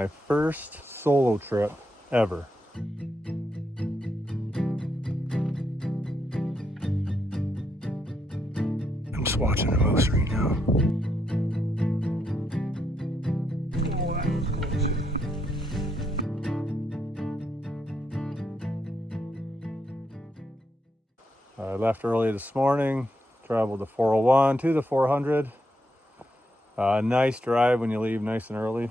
my first solo trip ever. I'm just watching a moose right now. Oh, that was close. I left early this morning, traveled the 401 to the 400. Nice drive when you leave nice and early.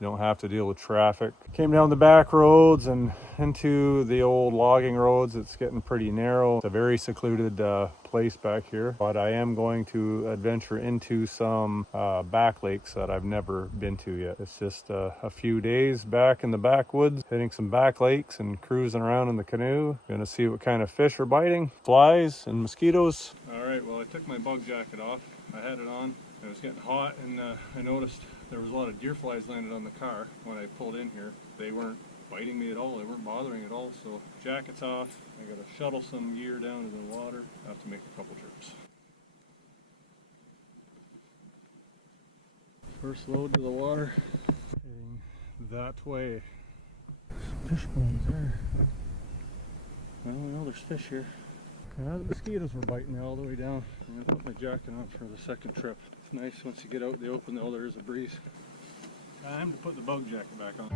You don't have to deal with traffic. Came down the back roads and into the old logging roads. It's getting pretty narrow. It's a very secluded place back here, but I am going to adventure into some back lakes that I've never been to yet. It's just a few days back in the backwoods, hitting some back lakes and cruising around in the canoe. Gonna see what kind of fish are biting, flies and mosquitoes. All right, well, I took my bug jacket off. I had it on. It was getting hot, and I noticed there was a lot of deer flies landed on the car when I pulled in here. They weren't biting me at all. They weren't bothering at all. So jacket's off. I gotta shuttle some gear down to the water. I have to make a couple trips. First load to the water. Heading that way. Some fish bones there. Well, I know there's fish here. The mosquitoes were biting me all the way down. I'm gonna put my jacket on for the second trip. It's nice once you get out in the open though, there is a breeze. Time to put the bug jacket back on.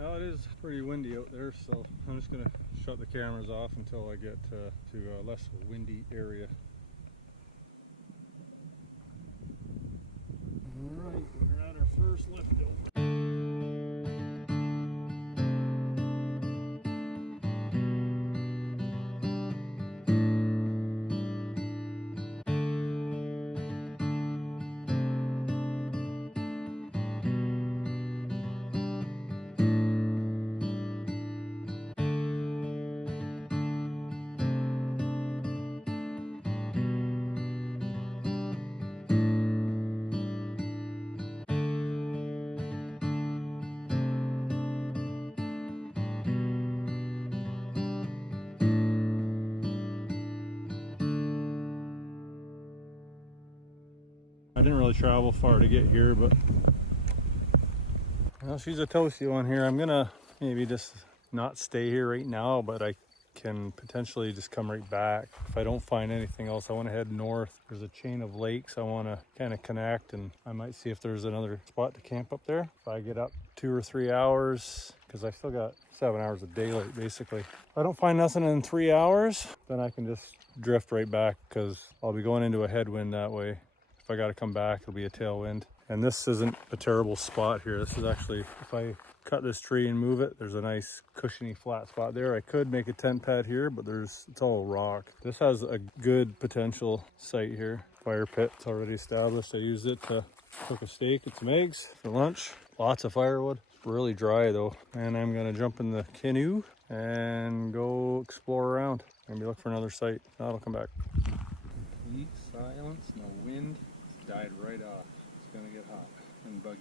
Well, it is pretty windy out there, so I'm just going to shut the cameras off until I get to a less windy area. Alright, we're at our first lift over. I didn't really travel far to get here, but well, she's a toasty one here. I'm gonna maybe just not stay here right now, but I can potentially just come right back. If I don't find anything else, I want to head north. There's a chain of lakes I want to kind of connect, and I might see if there's another spot to camp up there. If I get up 2 or 3 hours, because I still got 7 hours of daylight basically. If I don't find nothing in 3 hours, then I can just drift right back, because I'll be going into a headwind that way. If I got to come back, it'll be a tailwind. And this isn't a terrible spot here. This is actually, if I cut this tree and move it, there's a nice cushiony flat spot there. I could make a tent pad here, but it's all rock. This has a good potential site here. Fire pit's already established. I used it to cook a steak and some eggs for lunch. Lots of firewood. It's really dry though. And I'm gonna jump in the canoe and go explore around. Maybe look for another site. I'll come back. Complete silence, no wind. It's died right off. It's gonna get hot and buggy.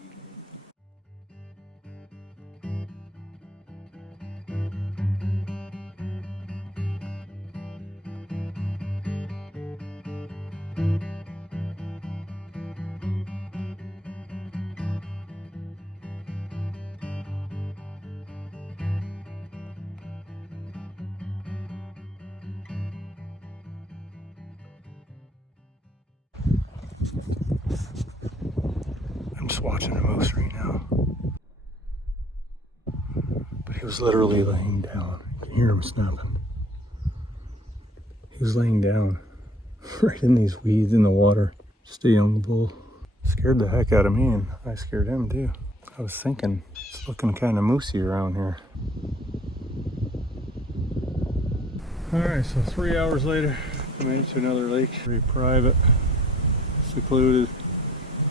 I'm just watching a moose right now. But he was literally laying down. You can hear him snapping. He was laying down right in these weeds in the water. Just a young bull. Scared the heck out of me, and I scared him too. I was thinking it's looking kind of moosey around here. All right, so 3 hours later, I made it to another lake. Very private, secluded,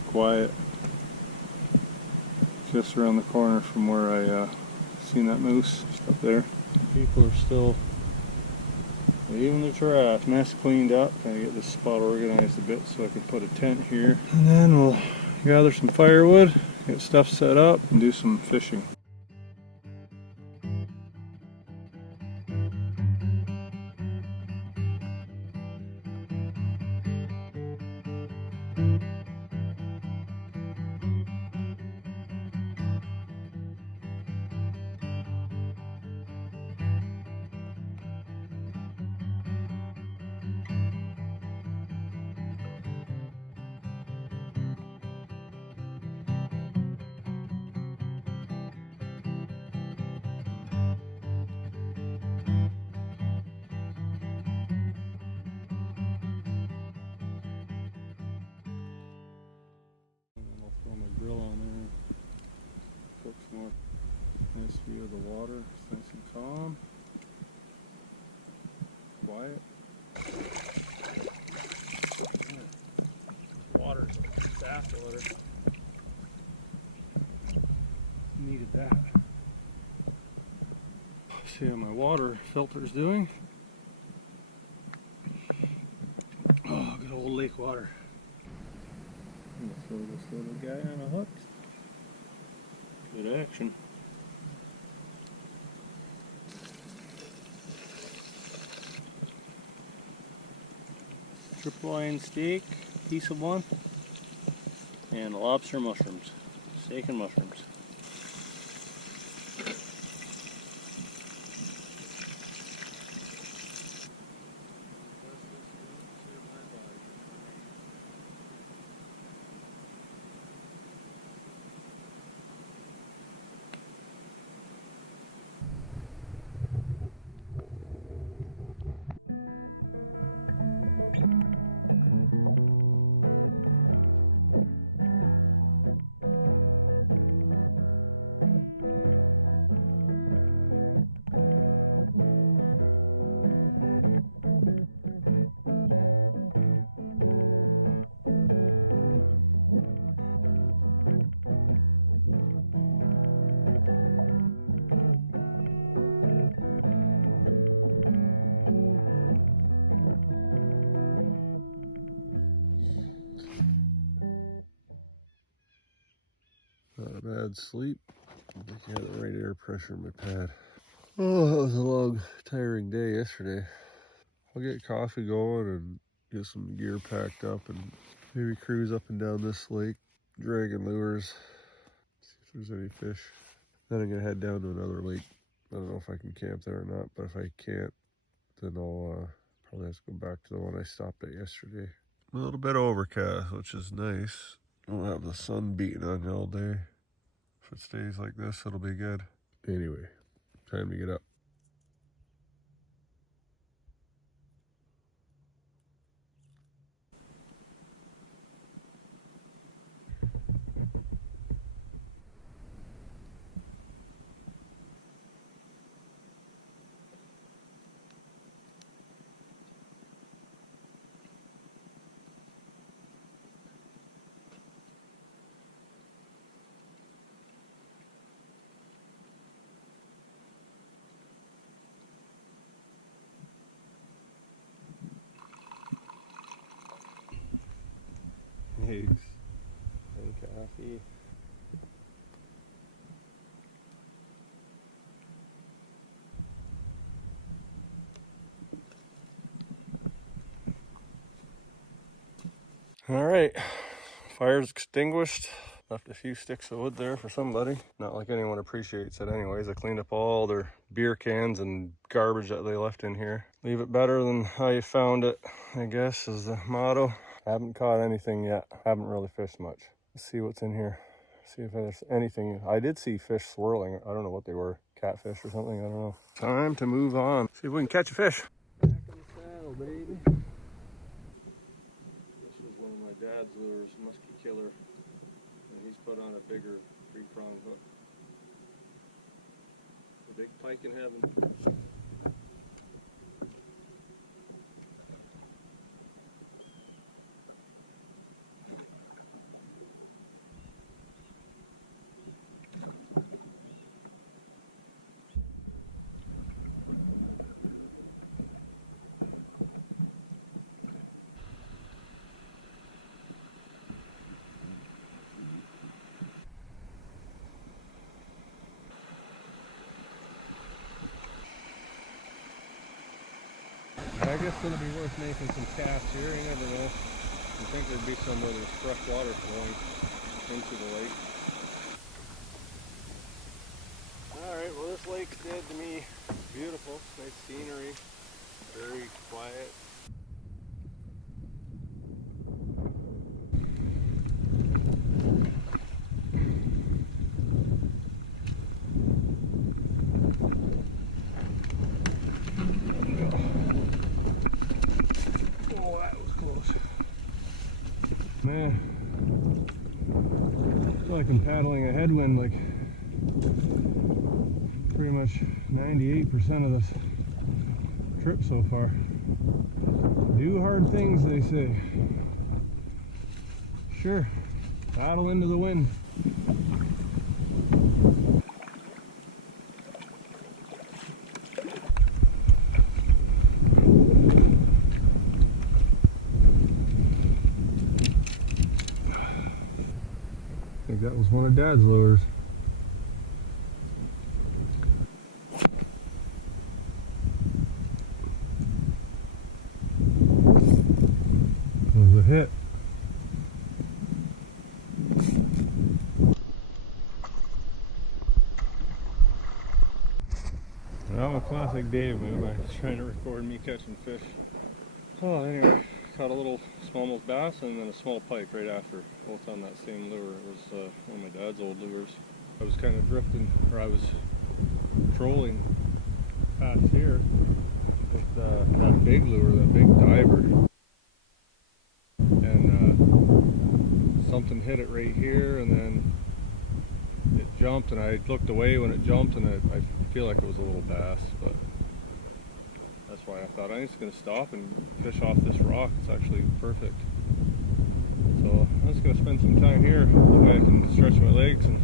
quiet. Just around the corner from where I seen that moose, just up there. People are still leaving the trash. Mess cleaned up. Kind of get this spot organized a bit so I can put a tent here. And then we'll gather some firewood, get stuff set up, and do some fishing. I'll throw my grill on there, cook some more. Nice view of the water, it's nice and calm, quiet. Water, bath water. Needed that. See how my water filter's doing. Oh, good old lake water. I'm gonna throw this little guy on a hook. Good action. Triple line steak, piece of one, and lobster mushrooms, steak and mushrooms. Not a bad sleep. I think I had the right air pressure in my pad. Oh, that was a long, tiring day yesterday. I'll get coffee going and get some gear packed up and maybe cruise up and down this lake, dragging lures, see if there's any fish. Then I'm gonna head down to another lake. I don't know if I can camp there or not, but if I can't, then I'll probably have to go back to the one I stopped at yesterday. A little bit overcast, which is nice. We'll have the sun beating on you all day. If it stays like this, it'll be good. Anyway, time to get up. Eggs and coffee. All right, fire's extinguished. Left a few sticks of wood there for somebody. Not like anyone appreciates it anyways. I cleaned up all their beer cans and garbage that they left in here. Leave it better than how you found it, I guess, is the motto. Haven't caught anything yet. Haven't really fished much. Let's see what's in here. See if there's anything. I did see fish swirling. I don't know what they were. Catfish or something, I don't know. Time to move on. See if we can catch a fish. Back in the saddle, baby. This was one of my dad's lures, musky killer. put on a bigger 3-prong hook. A big pike in heaven. I guess it'll be worth making some casts here, you never know. I think there'd be some where there's fresh water flowing into the lake. Alright, well this lake's dead to me. It's beautiful, nice scenery, very quiet. Oh, that was close. Man, I feel like I'm paddling a headwind, like pretty much 98% of this trip so far. Do hard things, they say. Sure, paddle into the wind. I think that was one of Dad's lures. It was a hit. Well, a classic Dave move. I was trying to record me catching fish. Oh, anyway, caught a little smallmouth bass and then a small pike right after, both on that same lure. It was one of my dad's old lures. I was kind of drifting, or I was trolling past here with that big lure, that big diver. And something hit it right here, and then it jumped, and I looked away when it jumped, and I feel like it was a little bass, but that's why I thought I'm just going to stop and fish off this rock. It's actually perfect. So I'm just going to spend some time here. That way I can stretch my legs and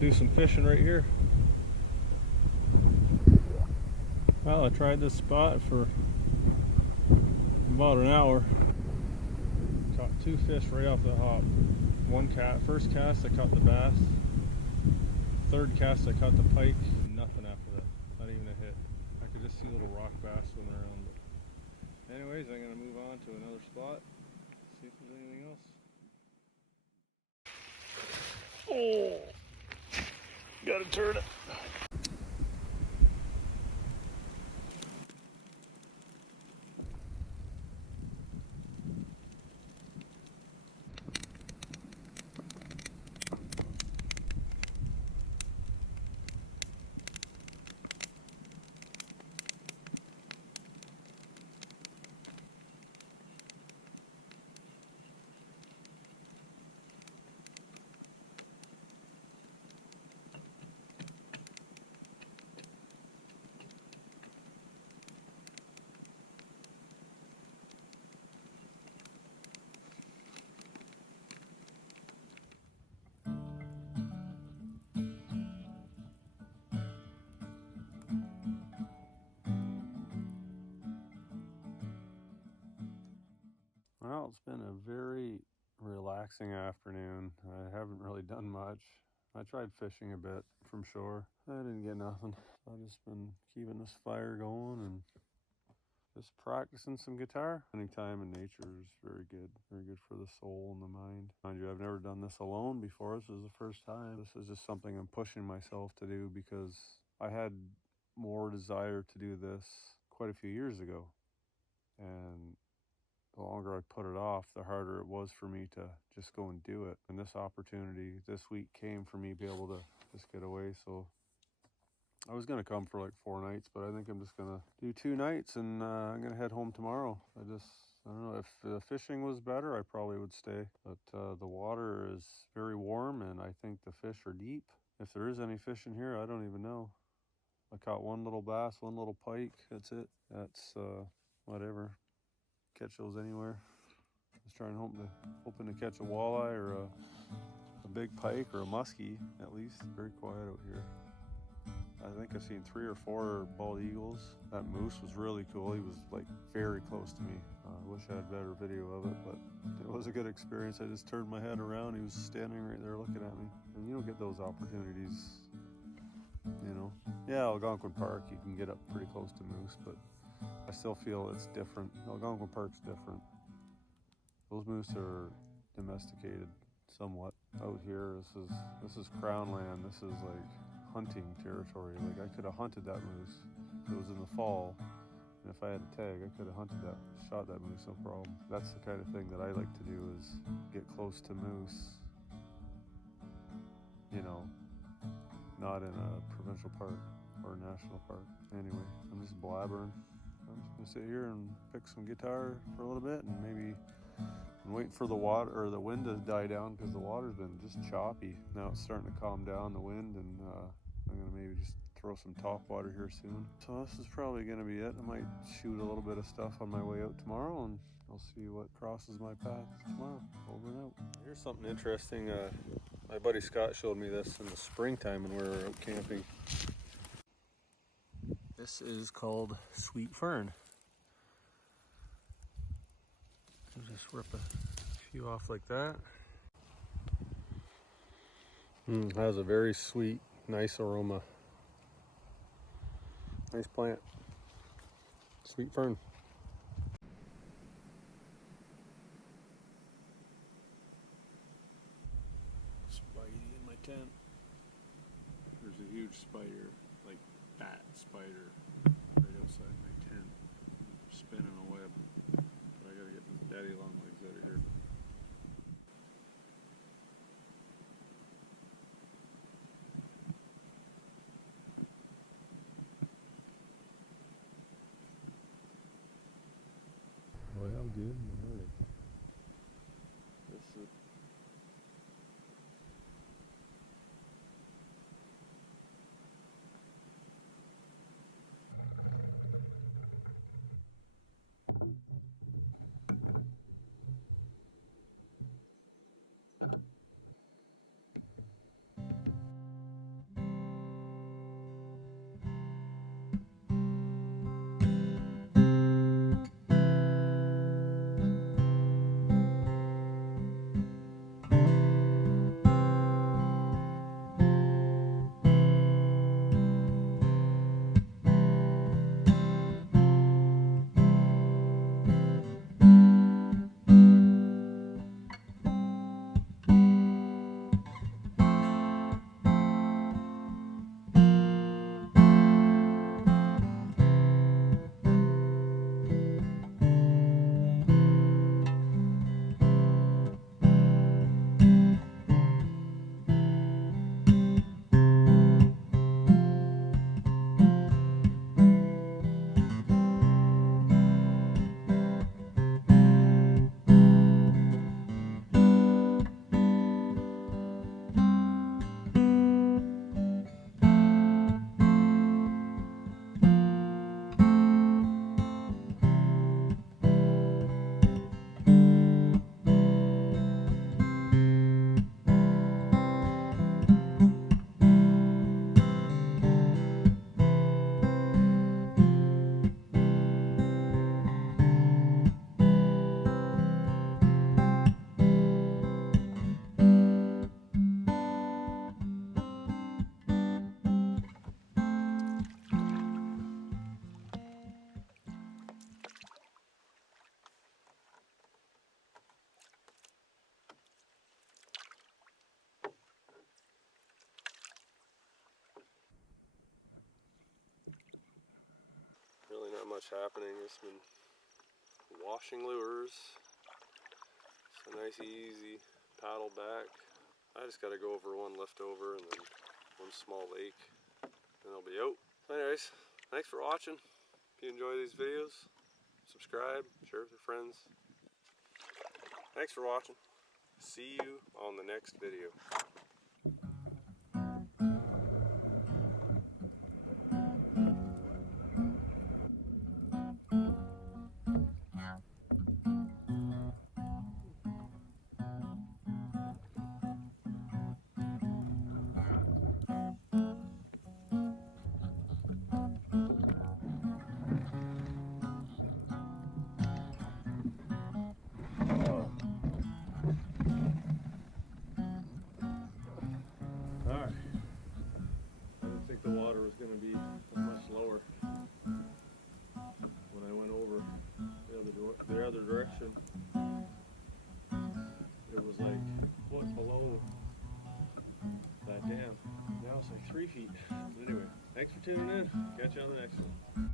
do some fishing right here. Well, I tried this spot for about an hour. Caught 2 fish right off the hop. First cast I caught the bass. Third cast I caught the pike. Nothing after that. Not even a hit. I could just see little rock bass swimming around. But anyways, I'm going to move on to another spot. See if there's anything else. Oh! Gotta turn it. Well, it's been a very relaxing afternoon. I haven't really done much. I tried fishing a bit from shore. I didn't get nothing. I've just been keeping this fire going and just practicing some guitar. Spending time in nature is very good for the soul and the mind. Mind you, I've never done this alone before. This is the first time. This is just something I'm pushing myself to do because I had more desire to do this quite a few years ago. And the longer I put it off, the harder it was for me to just go and do it. And this opportunity this week came for me to be able to just get away. So I was going to come for like 4 nights, but I think I'm just going to do 2 nights and I'm going to head home tomorrow. I just I don't know, if the fishing was better, I probably would stay. But the water is very warm, and I think the fish are deep. If there is any fish in here, I don't even know. I caught one little bass, one little pike. That's it. That's whatever. Catch those anywhere. I was hoping to catch a walleye or a big pike or a muskie at least. Very quiet out here. I think I've seen 3 or 4 bald eagles. That moose was really cool. He was like very close to me. I wish I had better video of it, but it was a good experience. I just turned my head around. He was standing right there looking at me. And you don't get those opportunities, you know. Yeah, Algonquin Park, you can get up pretty close to moose, but I still feel it's different. Algonquin Park's different. Those moose are domesticated somewhat. Out here, this is crown land. This is like hunting territory. Like I could have hunted that moose if it was in the fall, and if I had a tag, I could have shot that moose, no problem. That's the kind of thing that I like to do, is get close to moose, you know, not in a provincial park or a national park. Anyway, I'm just blabbering. I'm just gonna sit here and pick some guitar for a little bit, and maybe I'm waiting for the water or the wind to die down, because the water's been just choppy. Now it's starting to calm down, the wind, and I'm gonna maybe just throw some top water here soon. So this is probably gonna be it. I might shoot a little bit of stuff on my way out tomorrow, and I'll see what crosses my path tomorrow. Over and out. Here's something interesting. My buddy Scott showed me this in the springtime when we were out camping. This is called sweet fern. I'll just rip a few off like that. Has a very sweet, nice aroma. Nice plant. Sweet fern. Spidey in my tent. There's a huge spider, like bat spider, right outside my tent, spinning a web. But I gotta get the daddy long legs out of here. Well, good morning. This is really not much happening. It's been washing lures. It's a nice easy paddle back. I just gotta go over one leftover and then one small lake, and I'll be out. So anyways, thanks for watching. If you enjoy these videos, subscribe, share with your friends. Thanks for watching. See you on the next video. Alright. I didn't think the water was going to be as much lower when I went over the other direction. It was like a foot below that dam. Now it's like 3 feet. But anyway, thanks for tuning in. Catch you on the next one.